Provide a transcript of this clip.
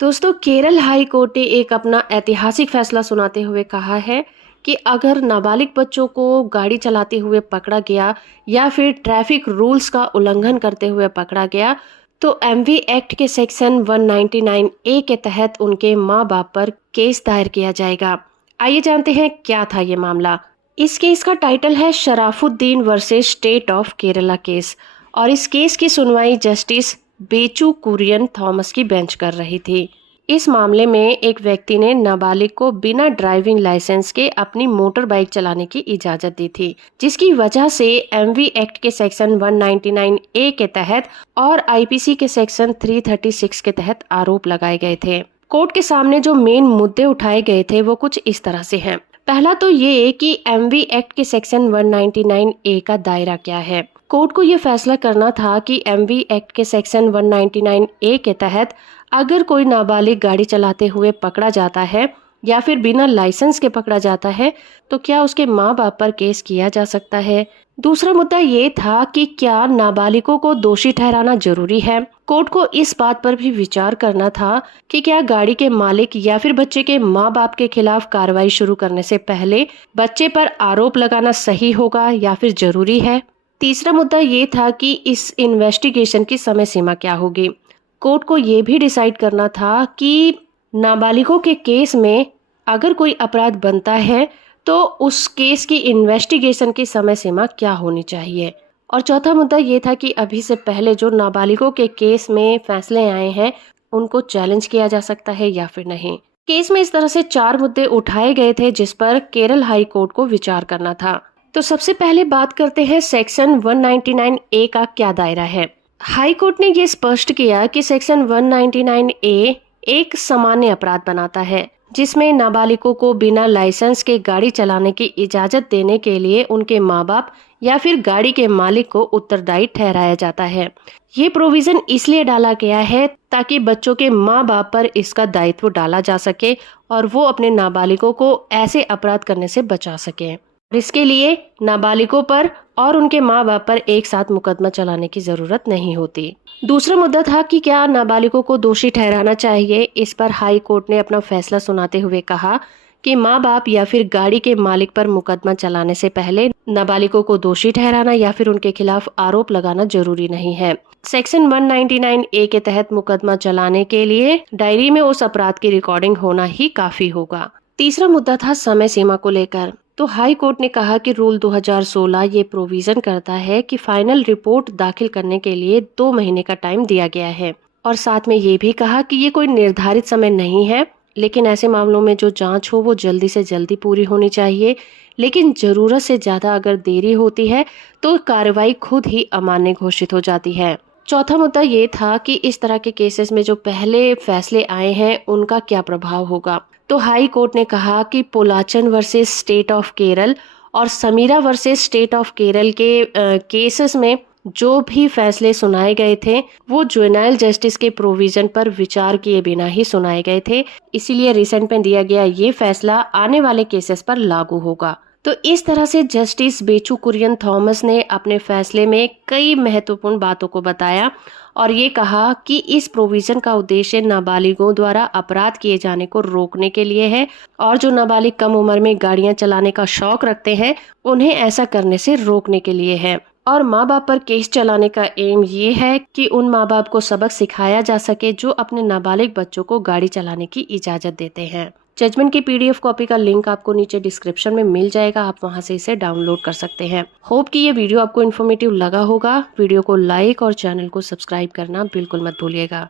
दोस्तों, Kerala high court ने एक अपना ऐतिहासिक फैसला सुनाते हुए कहा है कि अगर नाबालिग बच्चों को गाड़ी चलाते हुए पकड़ा गया या फिर ट्रैफिक रूल्स का उल्लंघन करते हुए पकड़ा गया तो एमवी एक्ट के सेक्शन 199 ए के तहत उनके माँ बाप पर केस दायर किया जाएगा। आइए जानते हैं क्या था ये मामला। इस केस का टाइटल है Sharafuddin versus state of Kerala case और इस केस की सुनवाई जस्टिस बेचू कुरियन थॉमस की बेंच कर रही थी। इस मामले में एक व्यक्ति ने नाबालिग को बिना ड्राइविंग लाइसेंस के अपनी मोटर बाइक चलाने की इजाजत दी थी, जिसकी वजह से एमवी एक्ट के सेक्शन 199 ए के तहत और आईपीसी के सेक्शन 336 के तहत आरोप लगाए गए थे। कोर्ट के सामने जो मेन मुद्दे उठाए गए थे वो कुछ इस तरह से हैं। पहला तो ये कि एमवी एक्ट के सेक्शन 199 ए का दायरा क्या है। कोर्ट को ये फैसला करना था कि एमवी एक्ट के सेक्शन 199 ए के तहत अगर कोई नाबालिग गाड़ी चलाते हुए पकड़ा जाता है या फिर बिना लाइसेंस के पकड़ा जाता है तो क्या उसके माँ बाप पर केस किया जा सकता है। दूसरा मुद्दा ये था कि क्या नाबालिगों को दोषी ठहराना जरूरी है। कोर्ट को इस बात पर भी विचार करना था कि क्या गाड़ी के मालिक या फिर बच्चे के माँ बाप के खिलाफ कार्रवाई शुरू करने से पहले बच्चे पर आरोप लगाना सही होगा या फिर जरूरी है। तीसरा मुद्दा ये था कि इस इन्वेस्टिगेशन की समय सीमा क्या होगी। कोर्ट को ये भी डिसाइड करना था कि नाबालिगों के केस में अगर कोई अपराध बनता है तो उस केस की इन्वेस्टिगेशन की समय सीमा क्या होनी चाहिए। और चौथा मुद्दा ये था कि अभी से पहले जो नाबालिगों के केस में फैसले आए हैं उनको चैलेंज किया जा सकता है या फिर नहीं। केस में इस तरह से 4 मुद्दे उठाए गए थे जिस पर केरल हाई कोर्ट को विचार करना था। तो सबसे पहले बात करते हैं सेक्शन 199 ए का क्या दायरा है। हाई कोर्ट ने ये स्पष्ट किया कि सेक्शन 199 ए एक सामान्य अपराध बनाता है जिसमें नाबालिगों को बिना लाइसेंस के गाड़ी चलाने की इजाजत देने के लिए उनके माँ बाप या फिर गाड़ी के मालिक को उत्तरदायी ठहराया जाता है। ये प्रोविजन इसलिए डाला गया है ताकि बच्चों के माँ बाप पर इसका दायित्व डाला जा सके और वो अपने नाबालिगों को ऐसे अपराध करने से बचा सके। इसके लिए नाबालिगों पर और उनके माँ बाप पर एक साथ मुकदमा चलाने की जरूरत नहीं होती। दूसरा मुद्दा था कि क्या नाबालिगों को दोषी ठहराना चाहिए। इस पर हाई कोर्ट ने अपना फैसला सुनाते हुए कहा कि माँ बाप या फिर गाड़ी के मालिक पर मुकदमा चलाने से पहले नाबालिगों को दोषी ठहराना या फिर उनके खिलाफ आरोप लगाना जरूरी नहीं है। सेक्शन 199 ए के तहत मुकदमा चलाने के लिए डायरी में उस अपराध की रिकॉर्डिंग होना ही काफी होगा। तीसरा मुद्दा था समय सीमा को लेकर। तो हाई कोर्ट ने कहा कि रूल 2016 ये प्रोविजन करता है कि फाइनल रिपोर्ट दाखिल करने के लिए 2 महीने का टाइम दिया गया है और साथ में ये भी कहा कि ये कोई निर्धारित समय नहीं है, लेकिन ऐसे मामलों में जो जांच हो वो जल्दी से जल्दी पूरी होनी चाहिए। लेकिन जरूरत से ज्यादा अगर देरी होती है तो कार्रवाई खुद ही अमान्य घोषित हो जाती है। चौथा मुद्दा ये था कि इस तरह के केसेस में जो पहले फैसले आए हैं उनका क्या प्रभाव होगा। तो हाई कोर्ट ने कहा कि Polachan versus state of Kerala और Sameera versus state of Kerala के केसेस में जो भी फैसले सुनाए गए थे वो जुवेनाइल जस्टिस के प्रोविजन पर विचार किए बिना ही सुनाए गए थे। इसीलिए रिसेंट में दिया गया ये फैसला आने वाले केसेस पर लागू होगा। तो इस तरह से जस्टिस बेचू कुरियन थॉमस ने अपने फैसले में कई महत्वपूर्ण बातों को बताया और ये कहा कि इस प्रोविजन का उद्देश्य नाबालिगों द्वारा अपराध किए जाने को रोकने के लिए है और जो नाबालिग कम उम्र में गाड़ियां चलाने का शौक रखते हैं उन्हें ऐसा करने से रोकने के लिए है। और माँ बाप पर केस चलाने का एम ये है कि उन माँ बाप को सबक सिखाया जा सके जो अपने नाबालिग बच्चों को गाड़ी चलाने की इजाजत देते हैं। जजमेंट की पीडीएफ कॉपी का लिंक आपको नीचे डिस्क्रिप्शन में मिल जाएगा, आप वहां से इसे डाउनलोड कर सकते हैं। होप कि ये वीडियो आपको इन्फॉर्मेटिव लगा होगा। वीडियो को लाइक और चैनल को सब्सक्राइब करना बिल्कुल मत भूलिएगा।